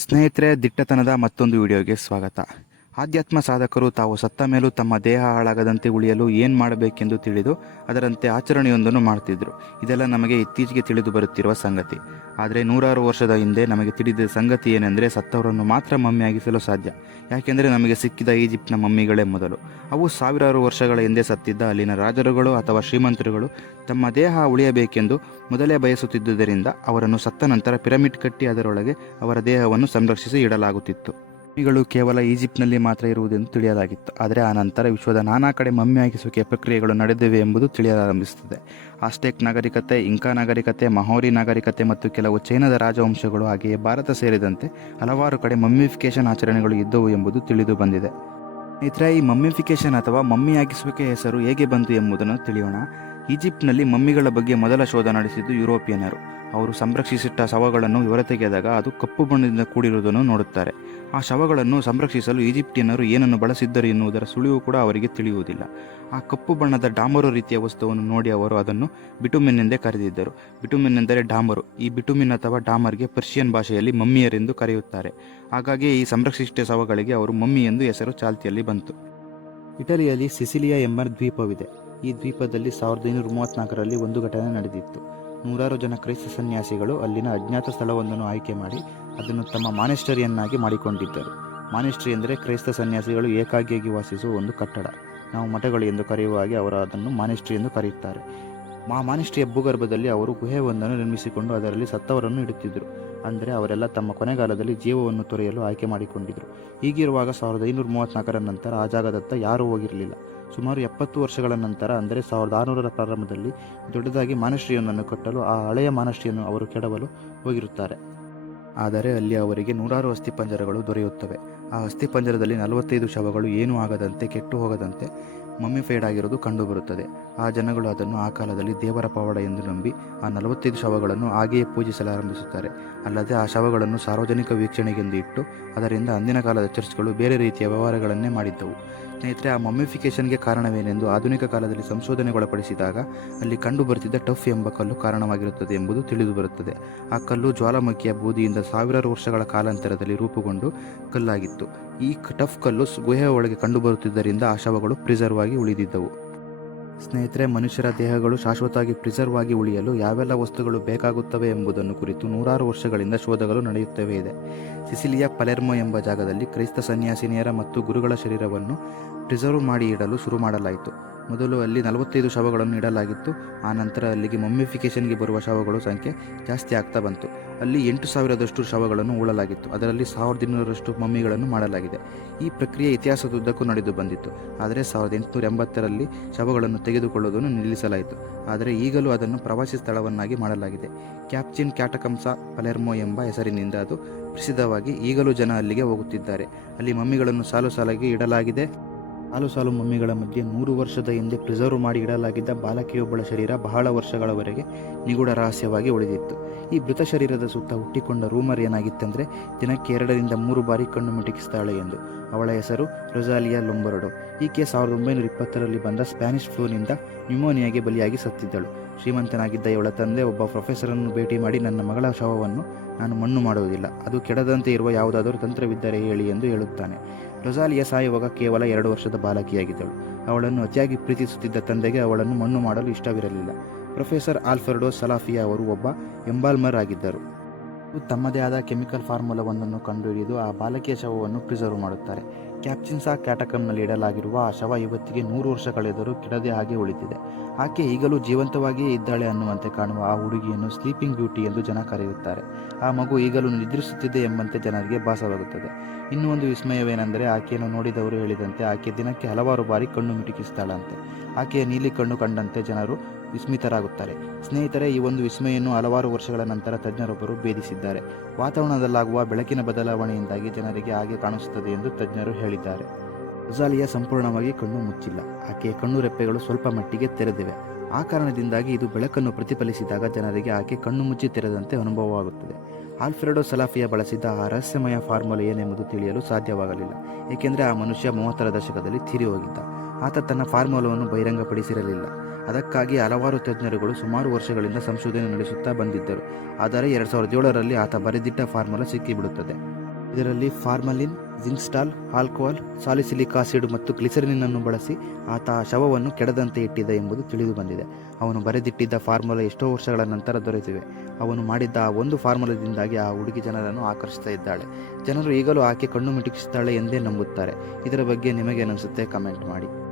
ಸ್ನೇಹಿತರೆ, ದಿಟ್ಟತನದ ಮತ್ತೊಂದು ವಿಡಿಯೋಗೆ ಸ್ವಾಗತ. ಆಧ್ಯಾತ್ಮ ಸಾಧಕರು ತಾವು ಸತ್ತ ಮೇಲೂ ತಮ್ಮ ದೇಹ ಹಾಳಾಗದಂತೆ ಉಳಿಯಲು ಏನು ಮಾಡಬೇಕೆಂದು ತಿಳಿದು ಅದರಂತೆ ಆಚರಣೆಯೊಂದನ್ನು ಮಾಡ್ತಿದ್ರು. ಇದೆಲ್ಲ ನಮಗೆ ಇತ್ತೀಚೆಗೆ ತಿಳಿದು ಬರುತ್ತಿರುವ ಸಂಗತಿ. ಆದರೆ ನೂರಾರು ವರ್ಷದ ಹಿಂದೆ ನಮಗೆ ತಿಳಿದ ಸಂಗತಿ ಏನೆಂದರೆ, ಸತ್ತವರನ್ನು ಮಾತ್ರ ಮಮ್ಮಿಯಾಗಿಸಲು ಸಾಧ್ಯ. ಯಾಕೆಂದರೆ ನಮಗೆ ಸಿಕ್ಕಿದ ಈಜಿಪ್ಟ್ನ ಮಮ್ಮಿಗಳೇ ಮೊದಲು. ಅವು ಸಾವಿರಾರು ವರ್ಷಗಳ ಹಿಂದೆ ಸತ್ತಿದ್ದ ಅಲ್ಲಿನ ರಾಜರುಗಳು ಅಥವಾ ಶ್ರೀಮಂತರುಗಳು ತಮ್ಮ ದೇಹ ಉಳಿಯಬೇಕೆಂದು ಮೊದಲೇ ಬಯಸುತ್ತಿದ್ದುದರಿಂದ ಅವರನ್ನು ಸತ್ತ ನಂತರ ಪಿರಮಿಡ್ ಕಟ್ಟಿ ಅದರೊಳಗೆ ಅವರ ದೇಹವನ್ನು ಸಂರಕ್ಷಿಸಿ ಇಡಲಾಗುತ್ತಿತ್ತು. ಮಮ್ಮಿಗಳು ಕೇವಲ ಈಜಿಪ್ಟ್ನಲ್ಲಿ ಮಾತ್ರ ಇರುವುದೆಂದು ತಿಳಿಯಲಾಗಿತ್ತು. ಆದರೆ ಆ ನಂತರ ವಿಶ್ವದ ನಾನಾ ಕಡೆ ಮಮ್ಮಿಯಾಗಿಸುವಿಕೆ ಪ್ರಕ್ರಿಯೆಗಳು ನಡೆದಿವೆ ಎಂಬುದು ತಿಳಿಯಲಾರಂಭಿಸುತ್ತದೆ. ಆಸ್ಟೆಕ್ ನಾಗರಿಕತೆ, ಇಂಕಾ ನಾಗರಿಕತೆ, ಮಹೋರಿ ನಾಗರಿಕತೆ ಮತ್ತು ಕೆಲವು ಚೈನಾದ ರಾಜವಂಶಗಳು, ಹಾಗೆಯೇ ಭಾರತ ಸೇರಿದಂತೆ ಹಲವಾರು ಕಡೆ ಮಮ್ಮಿಫಿಕೇಶನ್ ಆಚರಣೆಗಳು ಇದ್ದವು ಎಂಬುದು ತಿಳಿದು ಬಂದಿದೆ. ಸ್ನೇಹಿತರೆ, ಈ ಮಮ್ಮಿಫಿಕೇಶನ್ ಅಥವಾ ಮಮ್ಮಿಯಾಗಿಸುವಿಕೆ ಹೆಸರು ಹೇಗೆ ಬಂತು ಎಂಬುದನ್ನು ತಿಳಿಯೋಣ. ಈಜಿಪ್ಟ್ನಲ್ಲಿ ಮಮ್ಮಿಗಳ ಬಗ್ಗೆ ಮೊದಲ ಶೋಧ ನಡೆಸಿದ್ದು ಯುರೋಪಿಯನ್ನರು. ಅವರು ಸಂರಕ್ಷಿಸಿಟ್ಟ ಶವಗಳನ್ನು ಹೊರತೆಗೆದಾಗ ಅದು ಕಪ್ಪು ಬಣ್ಣದಿಂದ ಕೂಡಿರುವುದನ್ನು ನೋಡುತ್ತಾರೆ. ಆ ಶವಗಳನ್ನು ಸಂರಕ್ಷಿಸಲು ಈಜಿಪ್ಟಿಯನ್ನರು ಏನನ್ನು ಬಳಸಿದ್ದರು ಎನ್ನುವುದರ ಸುಳಿವು ಕೂಡ ಅವರಿಗೆ ತಿಳಿಯುವುದಿಲ್ಲ. ಆ ಕಪ್ಪು ಬಣ್ಣದ ಡಾಮರು ರೀತಿಯ ವಸ್ತುವನ್ನು ನೋಡಿ ಅವರು ಅದನ್ನು ಬಿಟುಮಿನ್ ಎಂದೇ ಕರೆದಿದ್ದರು. ಬಿಟುಮಿನ್ ಎಂದರೆ ಡಾಮರು. ಈ ಬಿಟುಮಿನ್ ಅಥವಾ ಡಾಮರ್ಗೆ ಪರ್ಷಿಯನ್ ಭಾಷೆಯಲ್ಲಿ ಮಮ್ಮಿಯರೆಂದು ಕರೆಯುತ್ತಾರೆ. ಹಾಗಾಗಿ ಈ ಸಂರಕ್ಷಿಸಿದ ಶವಗಳಿಗೆ ಅವರು ಮಮ್ಮಿ ಎಂದು ಹೆಸರು ಚಾಲ್ತಿಯಲ್ಲಿ ಬಂತು. ಇಟಲಿಯಲ್ಲಿ ಸಿಸಿಲಿಯಾ ಎಂಬ ದ್ವೀಪವಿದೆ. ಈ ದ್ವೀಪದಲ್ಲಿ 1534ರಲ್ಲಿ ಒಂದು ಘಟನೆ ನಡೆದಿತ್ತು. ನೂರಾರು ಜನ ಕ್ರೈಸ್ತ ಸನ್ಯಾಸಿಗಳು ಅಲ್ಲಿನ ಅಜ್ಞಾತ ಸ್ಥಳವೊಂದನ್ನು ಆಯ್ಕೆ ಮಾಡಿ ಅದನ್ನು ತಮ್ಮ ಮಾನೆಸ್ಟರಿಯನ್ನಾಗಿ ಮಾಡಿಕೊಂಡಿದ್ದರು. ಮಾನೆಸ್ಟ್ರಿ ಎಂದರೆ ಕ್ರೈಸ್ತ ಸನ್ಯಾಸಿಗಳು ಏಕಾಗಿಯಾಗಿ ವಾಸಿಸುವ ಒಂದು ಕಟ್ಟಡ. ನಾವು ಮಠಗಳು ಎಂದು ಕರೆಯುವ ಹಾಗೆ ಅವರು ಅದನ್ನು ಮಾನೆಸ್ಟ್ರಿ ಎಂದು ಕರೆಯುತ್ತಾರೆ. ಮಾನೆಸ್ಟ್ರಿಯ ಭೂಗರ್ಭದಲ್ಲಿ ಅವರು ಗುಹೆಯೊಂದನ್ನು ನಿರ್ಮಿಸಿಕೊಂಡು ಅದರಲ್ಲಿ ಸತ್ತವರನ್ನು ಇಡುತ್ತಿದ್ದರು. ಅಂದರೆ ಅವರೆಲ್ಲ ತಮ್ಮ ಕೊನೆಗಾಲದಲ್ಲಿ ಜೀವವನ್ನು ತೊರೆಯಲು ಆಯ್ಕೆ ಮಾಡಿಕೊಂಡಿದ್ದರು. ಹೀಗಿರುವಾಗ 1534ರ ನಂತರ ಆ ಜಾಗದತ್ತ ಯಾರೂ ಹೋಗಿರಲಿಲ್ಲ. ಸುಮಾರು 70 ವರ್ಷಗಳ ನಂತರ, ಅಂದರೆ 1600ರ ಪ್ರಾರಂಭದಲ್ಲಿ ದೊಡ್ಡದಾಗಿ ಮಾನೆಸ್ಟ್ರಿಯೊಂದನ್ನು ಕಟ್ಟಲು ಆ ಹಳೆಯ ಮಾನೆಸ್ಟ್ರಿಯನ್ನು ಅವರು ಕೆಡವಲು ಹೋಗಿರುತ್ತಾರೆ. ಆದರೆ ಅಲ್ಲಿ ಅವರಿಗೆ ನೂರಾರು ಅಸ್ಥಿಪಂಜರಗಳು ದೊರೆಯುತ್ತವೆ. ಆ ಅಸ್ಥಿಪಂಜರದಲ್ಲಿ 45 ಶವಗಳು ಏನೂ ಆಗದಂತೆ, ಕೆಟ್ಟು ಹೋಗದಂತೆ ಮಮ್ಮಿಫೈಡ್ ಆಗಿರುವುದು ಕಂಡುಬರುತ್ತದೆ. ಆ ಜನಗಳು ಅದನ್ನು ಆ ಕಾಲದಲ್ಲಿ ದೇವರ ಪವಾಡ ಎಂದು ನಂಬಿ ಆ 45 ಶವಗಳನ್ನು ಹಾಗೆಯೇ ಪೂಜಿಸಲಾರಂಭಿಸುತ್ತಾರೆ. ಅಲ್ಲದೆ ಆ ಶವಗಳನ್ನು ಸಾರ್ವಜನಿಕ ವೀಕ್ಷಣೆಗೆಂದು ಇಟ್ಟು ಅದರಿಂದ ಅಂದಿನ ಕಾಲದ ಚರ್ಚ್ಗಳು ಬೇರೆ ರೀತಿಯ ವ್ಯವಹಾರಗಳನ್ನೇ ಮಾಡಿದ್ದವು. ಸ್ನೇಹಿತರೆ, ಆ ಮಮ್ಮಿಫಿಕೇಷನ್ಗೆ ಕಾರಣವೇನೆಂದು ಆಧುನಿಕ ಕಾಲದಲ್ಲಿ ಸಂಶೋಧನೆಗೊಳಪಡಿಸಿದಾಗ ಅಲ್ಲಿ ಕಂಡುಬರುತ್ತಿದ್ದ ಟಫ್ ಎಂಬ ಕಲ್ಲು ಕಾರಣವಾಗಿರುತ್ತದೆ ಎಂಬುದು ತಿಳಿದುಬರುತ್ತದೆ. ಆ ಕಲ್ಲು ಜ್ವಾಲಾಮುಖಿಯ ಬೂದಿಯಿಂದ ಸಾವಿರಾರು ವರ್ಷಗಳ ಕಾಲಾಂತರದಲ್ಲಿ ರೂಪುಗೊಂಡು ಕಲ್ಲಾಗಿತ್ತು. ಈ ಟಫ್ ಕಲ್ಲು ಗುಹೆಯ ಒಳಗೆ ಕಂಡುಬರುತ್ತಿದ್ದರಿಂದ ಆ ಶವಗಳು ಪ್ರಿಸರ್ವ್ ಆಗಿ ಉಳಿದಿದ್ದವು. ಸ್ನೇಹಿತರೆ, ಮನುಷ್ಯರ ದೇಹಗಳು ಶಾಶ್ವತವಾಗಿ ಪ್ರಿಸರ್ವ್ ಆಗಿ ಉಳಿಯಲು ಯಾವೆಲ್ಲ ವಸ್ತುಗಳು ಬೇಕಾಗುತ್ತವೆ ಎಂಬುದನ್ನು ಕುರಿತು ನೂರಾರು ವರ್ಷಗಳಿಂದ ಶೋಧಗಳು ನಡೆಯುತ್ತವೆ ಇದೆ. ಸಿಸಿಲಿಯಾ ಪಲೆರ್ಮೊ ಎಂಬ ಜಾಗದಲ್ಲಿ ಕ್ರೈಸ್ತ ಸನ್ಯಾಸಿನಿಯರ ಮತ್ತು ಗುರುಗಳ ಶರೀರವನ್ನು ಪ್ರಿಸರ್ವ್ ಮಾಡಿ ಇಡಲು ಶುರು ಮಾಡಲಾಯಿತು. ಮೊದಲು ಅಲ್ಲಿ 45 ಶವಗಳನ್ನು ಇಡಲಾಗಿತ್ತು. ಆ ನಂತರ ಅಲ್ಲಿಗೆ ಮಮ್ಮಿಫಿಕೇಷನ್ಗೆ ಬರುವ ಶವಗಳು ಸಂಖ್ಯೆ ಜಾಸ್ತಿ ಆಗ್ತಾ ಬಂತು. ಅಲ್ಲಿ 8,000ದಷ್ಟು ಶವಗಳನ್ನು ಹೂಳಲಾಗಿತ್ತು. ಅದರಲ್ಲಿ 1,200ರಷ್ಟು ಮಮ್ಮಿಗಳನ್ನು ಮಾಡಲಾಗಿದೆ. ಈ ಪ್ರಕ್ರಿಯೆ ಇತಿಹಾಸದುದ್ದಕ್ಕೂ ನಡೆದು ಬಂದಿತ್ತು. ಆದರೆ 1880ರಲ್ಲಿ ಶವಗಳನ್ನು ತೆಗೆದುಕೊಳ್ಳುವುದನ್ನು ನಿಲ್ಲಿಸಲಾಯಿತು. ಆದರೆ ಈಗಲೂ ಅದನ್ನು ಪ್ರವಾಸಿ ಸ್ಥಳವನ್ನಾಗಿ ಮಾಡಲಾಗಿದೆ. ಕ್ಯಾಪ್ಚಿನ್ ಕ್ಯಾಟಕಂಸಾ ಪಲೆರ್ಮೊ ಎಂಬ ಹೆಸರಿನಿಂದ ಅದು ಪ್ರಸಿದ್ಧವಾಗಿ ಈಗಲೂ ಜನ ಅಲ್ಲಿಗೆ ಹೋಗುತ್ತಿದ್ದಾರೆ. ಅಲ್ಲಿ ಮಮ್ಮಿಗಳನ್ನು ಸಾಲು ಸಾಲಾಗಿ ಇಡಲಾಗಿದೆ. ಸಾಲು ಮಮ್ಮಿಗಳ ಮಧ್ಯೆ 100 ವರ್ಷದ ಹಿಂದೆ ಪ್ರಿಸರ್ವ್ ಮಾಡಿ ಇಡಲಾಗಿದ್ದ ಬಾಲಕಿಯೊಬ್ಬಳ ಶರೀರ ಬಹಳ ವರ್ಷಗಳವರೆಗೆ ನಿಗೂಢ ರಹಸ್ಯವಾಗಿ ಉಳಿದಿತ್ತು. ಈ ಮೃತ ಶರೀರದ ಸುತ್ತ ಹುಟ್ಟಿಕೊಂಡ ರೂಮರ್ ಏನಾಗಿತ್ತೆಂದರೆ, ದಿನಕ್ಕೆ 2ರಿಂದ 3 ಬಾರಿ ಕಣ್ಣು ಮಿಟುಕಿಸ್ತಾಳೆ ಎಂದು. ಅವಳ ಹೆಸರು ರೊಸಾಲಿಯಾ ಲೊಂಬರಡೋ. ಈಕೆ 1920ರಲ್ಲಿ ಬಂದ ಸ್ಪ್ಯಾನಿಷ್ ಫ್ಲೂನಿಂದ ನ್ಯೂಮೋನಿಯಾಗೆ ಬಲಿಯಾಗಿ ಸತ್ತಿದ್ದಳು. ಶ್ರೀಮಂತನಾಗಿದ್ದ ಇವಳ ತಂದೆ ಒಬ್ಬ ಪ್ರೊಫೆಸರನ್ನು ಭೇಟಿ ಮಾಡಿ, ನನ್ನ ಮಗಳ ಶವವನ್ನು ನಾನು ಮಣ್ಣು ಮಾಡುವುದಿಲ್ಲ, ಅದು ಕೆಡದಂತೆ ಇರುವ ಯಾವುದಾದರೂ ತಂತ್ರವಿದ್ದರೆ ಹೇಳಿ ಎಂದು ಹೇಳುತ್ತಾನೆ. ರೊಸಾಲಿಯಾ ಸಾಯುವಾಗ ಕೇವಲ 2 ವರ್ಷದ ಬಾಲಕಿಯಾಗಿದ್ದಳು. ಅವಳನ್ನು ಅತಿಯಾಗಿ ಪ್ರೀತಿಸುತ್ತಿದ್ದ ತಂದೆಗೆ ಅವಳನ್ನು ಮಣ್ಣು ಮಾಡಲು ಇಷ್ಟವಿರಲಿಲ್ಲ. ಪ್ರೊಫೆಸರ್ ಆಲ್ಫ್ರೆಡೋ ಸಲಾಫಿಯಾ ಅವರು ಒಬ್ಬ ಎಂಬಾಲ್ಮರ್ ಆಗಿದ್ದರು. ತಮ್ಮದೇ ಆದ ಕೆಮಿಕಲ್ ಫಾರ್ಮುಲಾವೊಂದನ್ನು ಕಂಡುಹಿಡಿದು ಆ ಬಾಲಕಿಯ ಶವವನ್ನು ಪ್ರಿಸರ್ವ್ ಮಾಡುತ್ತಾರೆ. ಕ್ಯಾಪ್ಚಿನ್ಸಾ ಕ್ಯಾಟಕಂನಲ್ಲಿ ಇಡಲಾಗಿರುವ ಆ ಶವ ಇವತ್ತಿಗೆ 100 ವರ್ಷ ಕಳೆದರೂ ಕೆಡದೆ ಹಾಗೆ ಉಳಿದಿದೆ. ಆಕೆ ಈಗಲೂ ಜೀವಂತವಾಗಿಯೇ ಇದ್ದಾಳೆ ಅನ್ನುವಂತೆ ಕಾಣುವ ಆ ಹುಡುಗಿಯನ್ನು ಸ್ಲೀಪಿಂಗ್ ಬ್ಯೂಟಿ ಎಂದು ಜನ ಕರೆಯುತ್ತಾರೆ. ಆ ಮಗು ಈಗಲೂ ನಿದ್ರಿಸುತ್ತಿದೆ ಎಂಬಂತೆ ಜನರಿಗೆ ಭಾಸವಾಗುತ್ತದೆ. ಇನ್ನೂ ಒಂದು ವಿಸ್ಮಯವೇನೆಂದರೆ, ಆಕೆಯನ್ನು ನೋಡಿದವರು ಹೇಳಿದಂತೆ ಆಕೆ ದಿನಕ್ಕೆ ಹಲವಾರು ಬಾರಿ ಕಣ್ಣು ಮಿಟುಕಿಸ್ತಾಳಂತೆ. ಆಕೆಯ ನೀಲಿ ಕಣ್ಣು ಕಂಡಂತೆ ಜನರು ವಿಸ್ಮಿತರಾಗುತ್ತಾರೆ. ಸ್ನೇಹಿತರೆ, ಈ ಒಂದು ವಿಸ್ಮಯನ್ನು ಹಲವಾರು ವರ್ಷಗಳ ನಂತರ ತಜ್ಞರೊಬ್ಬರು ಭೇದಿಸಿದ್ದಾರೆ. ವಾತಾವರಣದಲ್ಲಾಗುವ ಬೆಳಕಿನ ಬದಲಾವಣೆಯಿಂದಾಗಿ ಜನರಿಗೆ ಹಾಗೆ ಕಾಣಿಸುತ್ತದೆ ಎಂದು ತಜ್ಞರು ಹೇಳಿದ್ದಾರೆ. ರೊಸಾಲಿಯಾ ಸಂಪೂರ್ಣವಾಗಿ ಕಣ್ಣು ಮುಚ್ಚಿಲ್ಲ. ಆಕೆಯ ಕಣ್ಣು ರೆಪ್ಪೆಗಳು ಸ್ವಲ್ಪ ಮಟ್ಟಿಗೆ ತೆರೆದಿವೆ. ಆ ಕಾರಣದಿಂದಾಗಿ ಇದು ಬೆಳಕನ್ನು ಪ್ರತಿಫಲಿಸಿದಾಗ ಜನರಿಗೆ ಆಕೆ ಕಣ್ಣು ಮುಚ್ಚಿ ತೆರೆದಂತೆ ಅನುಭವವಾಗುತ್ತದೆ. ಆಲ್ಫ್ರೆಡೋ ಸಲಾಫಿಯಾ ಬಳಸಿದ್ದ ಆ ರಹಸ್ಯಮಯ ಫಾರ್ಮುಲಾ ಏನೆಂಬುದು ತಿಳಿಯಲು ಸಾಧ್ಯವಾಗಲಿಲ್ಲ. ಏಕೆಂದರೆ ಆ ಮನುಷ್ಯ 30ರ ದಶಕದಲ್ಲಿ ತೀರಿ ಹೋಗಿದ್ದ. ಆತ ತನ್ನ ಫಾರ್ಮುಲಾವನ್ನು ಬಹಿರಂಗಪಡಿಸಿರಲಿಲ್ಲ. ಅದಕ್ಕಾಗಿ ಹಲವಾರು ತಜ್ಞರುಗಳು ಸುಮಾರು ವರ್ಷಗಳಿಂದ ಸಂಶೋಧನೆ ನಡೆಸುತ್ತಾ ಬಂದಿದ್ದರು. ಆದರೆ 2007ರಲ್ಲಿ ಆತ ಬರೆದಿಟ್ಟ ಫಾರ್ಮುಲಾ ಸಿಕ್ಕಿಬಿಡುತ್ತದೆ. ಇದರಲ್ಲಿ ಫಾರ್ಮಲಿನ್, ಜಿಂಕ್ಸ್ಟಾಲ್, ಆಲ್ಕೋಹಾಲ್, ಸಾಲಿಸಿಲಿಕ್ ಆಸಿಡ್ ಮತ್ತು ಗ್ಲಿಸರಿನನ್ನು ಬಳಸಿ ಆತ ಆ ಶವವನ್ನು ಕೆಡದಂತೆ ಇಟ್ಟಿದ್ದ ಎಂಬುದು ತಿಳಿದು ಬಂದಿದೆ. ಅವನು ಬರೆದಿಟ್ಟಿದ್ದ ಫಾರ್ಮುಲಾ ಎಷ್ಟೋ ವರ್ಷಗಳ ನಂತರ ದೊರೆತಿವೆ. ಅವನು ಮಾಡಿದ್ದ ಆ ಒಂದು ಫಾರ್ಮುಲಾದಿಂದಾಗಿ ಆ ಹುಡುಗಿ ಜನರನ್ನು ಆಕರ್ಷಿಸ್ತಾ ಇದ್ದಾಳೆ. ಜನರು ಈಗಲೂ ಆಕೆ ಕಣ್ಣು ಮಿಟುಕಿಸುತ್ತಾಳೆ ಎಂದೇ ನಂಬುತ್ತಾರೆ. ಇದರ ಬಗ್ಗೆ ನಿಮಗೆ ಅನಿಸುತ್ತೆ? ಕಮೆಂಟ್ ಮಾಡಿ.